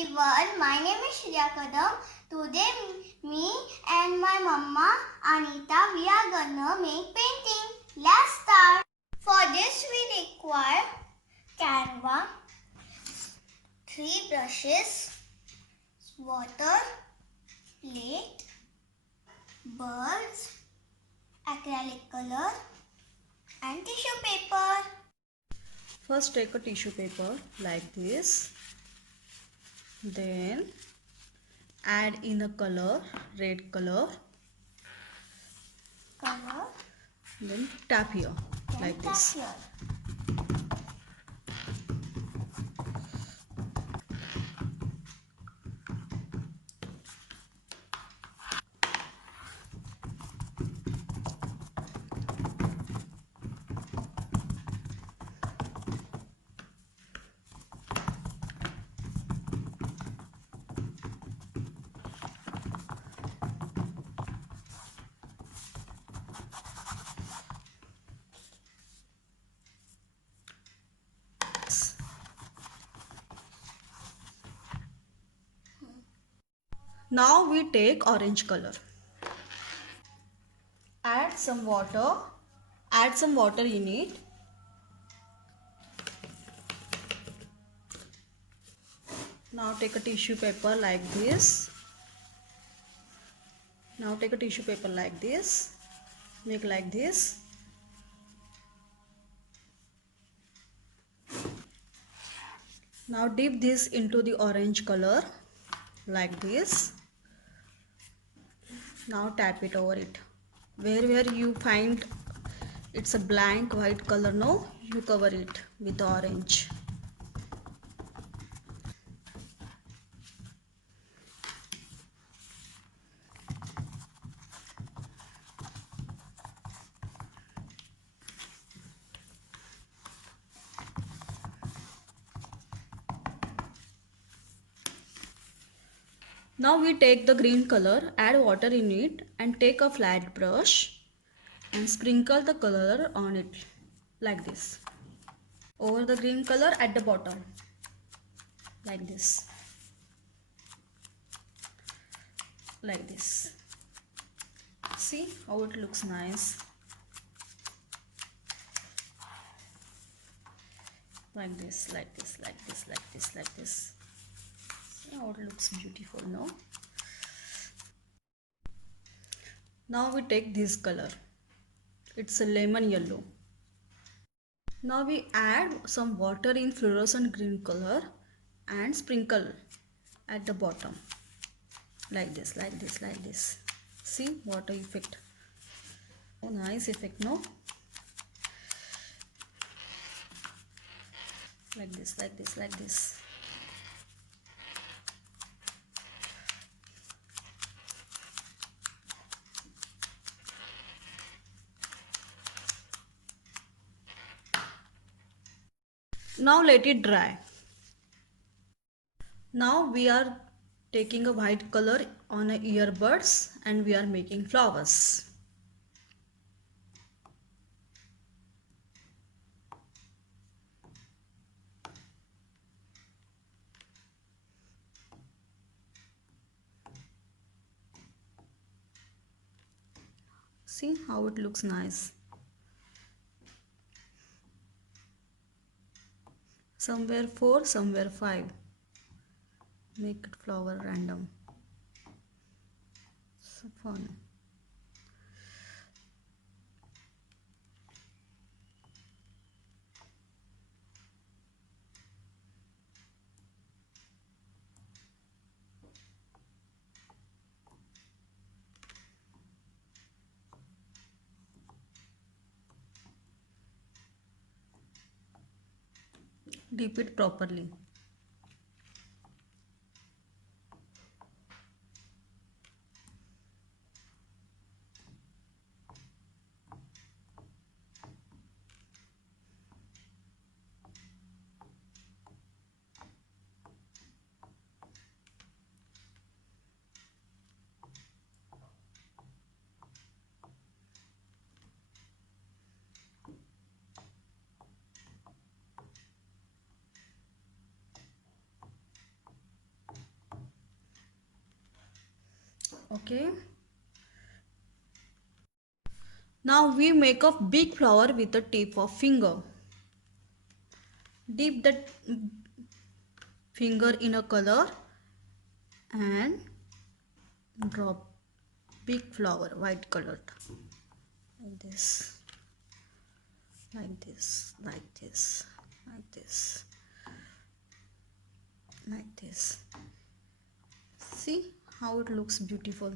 everyone, my name is Shreya Kadam. Today me and my mama Anita, we are gonna make painting. Let's start. For this we require canvas, 3 brushes, water, plate, birds, acrylic color and tissue paper. First take a tissue paper like this, then add in a color, red color, then tap here like this. Now we take orange color. Add some water in it. Now take a tissue paper like this. Make like this. Now dip this into the orange color like this. Now tap it over it. Where you find it's a blank white color, no, you cover it with orange. Now we take the green color, add water in it and take a flat brush and sprinkle the color on it like this. Over the green color at the bottom like this. Like this. See how it looks nice. Like this. See how it looks beautiful, no? Now we take this color. It's a lemon yellow. Now we add some water in fluorescent green color and sprinkle at the bottom. Like this. See water effect. Oh, nice effect, no? Like this. Now let it dry. Now we are taking a white color on a earbuds and we are making flowers. See how it looks nice. Somewhere 4, somewhere 5. Make it flower random. So fun. Dip it properly. Okay. Now we make a big flower with the tip of finger. Dip the finger in a color and drop big flower, white colored, like this, like this, like this, like this, like this. See how it looks beautiful.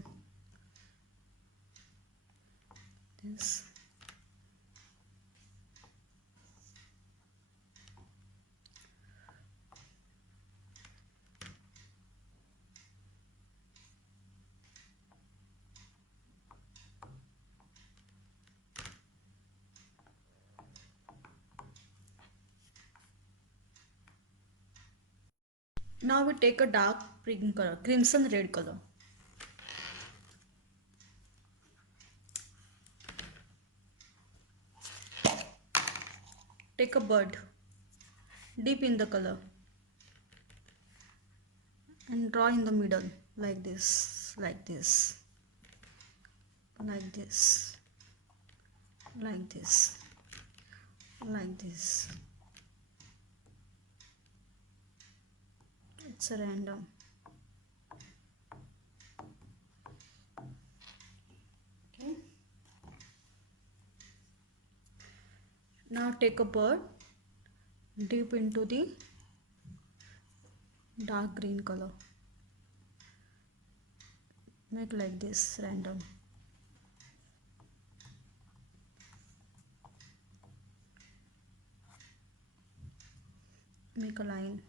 This. Now we take a dark pink color, crimson red color. Take a bird, dip in the color and draw in the middle like this, like this, like this, like this, like this. It's a random. Okay. Now take a bird, dip into the dark green color. Make like this, random. Make a line,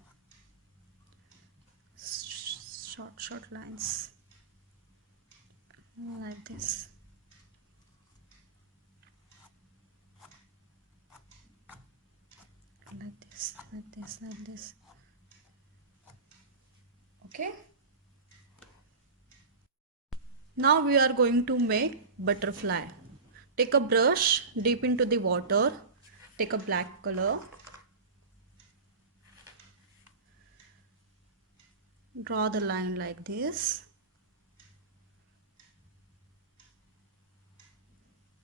short lines, like this. Like this, like this, like this. Okay. Now we are going to make butterfly. Take a brush, dip into the water, take a black color, draw the line like this,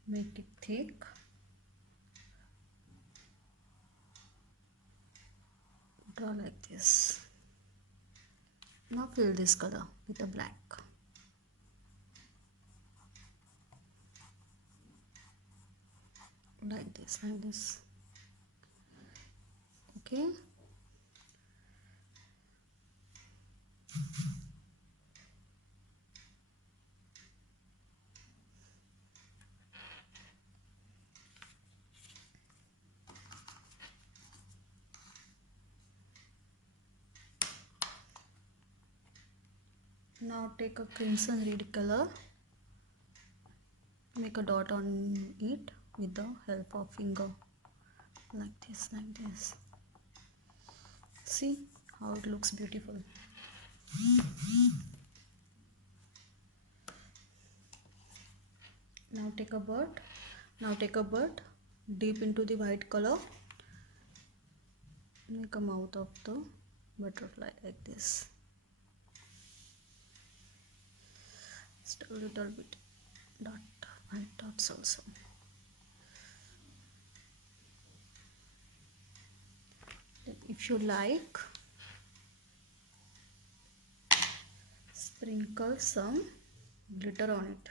make it thick, draw like this. Now fill this color with a black. Like this, like this. Okay. Now take a crimson red color, make a dot on it with the help of finger, like this, like this. See how it looks beautiful. Now take a bird, dip into the white color, make a mouth of the butterfly like this. Just a little bit dot, white dots also. Then if you like, sprinkle some glitter on it.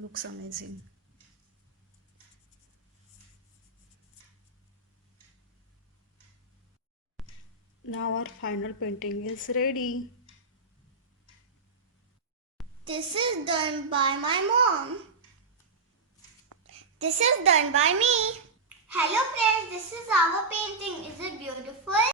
Looks amazing. Now our final painting is ready. This is done by my mom. This is done by me. Hello friends, this is our painting. Is it beautiful?